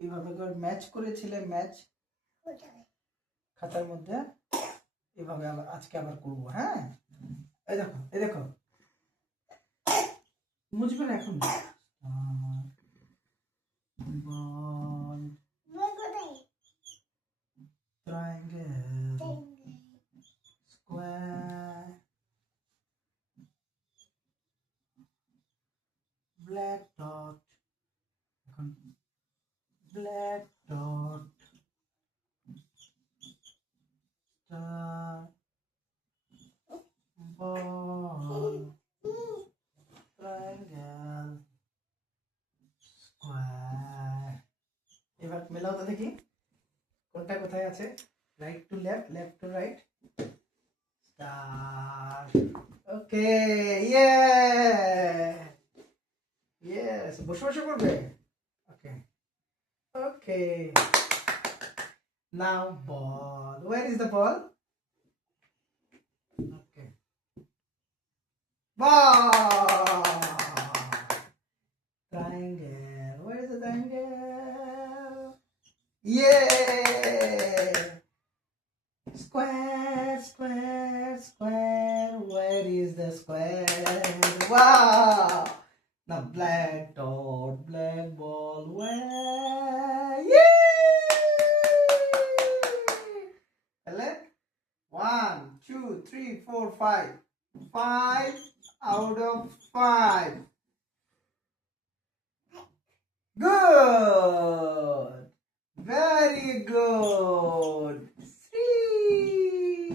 এইভাবে করে ম্যাচ করেছিলে, ম্যাচ খাতার মধ্যে এইভাবে আজকে আবার করবো। হ্যাঁ, এই দেখো, এই দেখো, মুছবে না এখন। Ball, triangle, square, black dot, এখন black dot, star, ball, triangle, square. এবার মেলাও তো দেখি কোনটা কোথায় আছে। Right to left, left to right, star. Okay, yeah, yes, বসে বসে করবে। Okay, okay. Now ball, where is the ball? Okay, ball. Triangle. Where is the triangle? Yeah. Square, square, square. Where is the square? Wow. Now black dot, black ball. Where? Yeah. 1, 2, 3, 4, 5. 5 out of 5. Good. Very good. 3.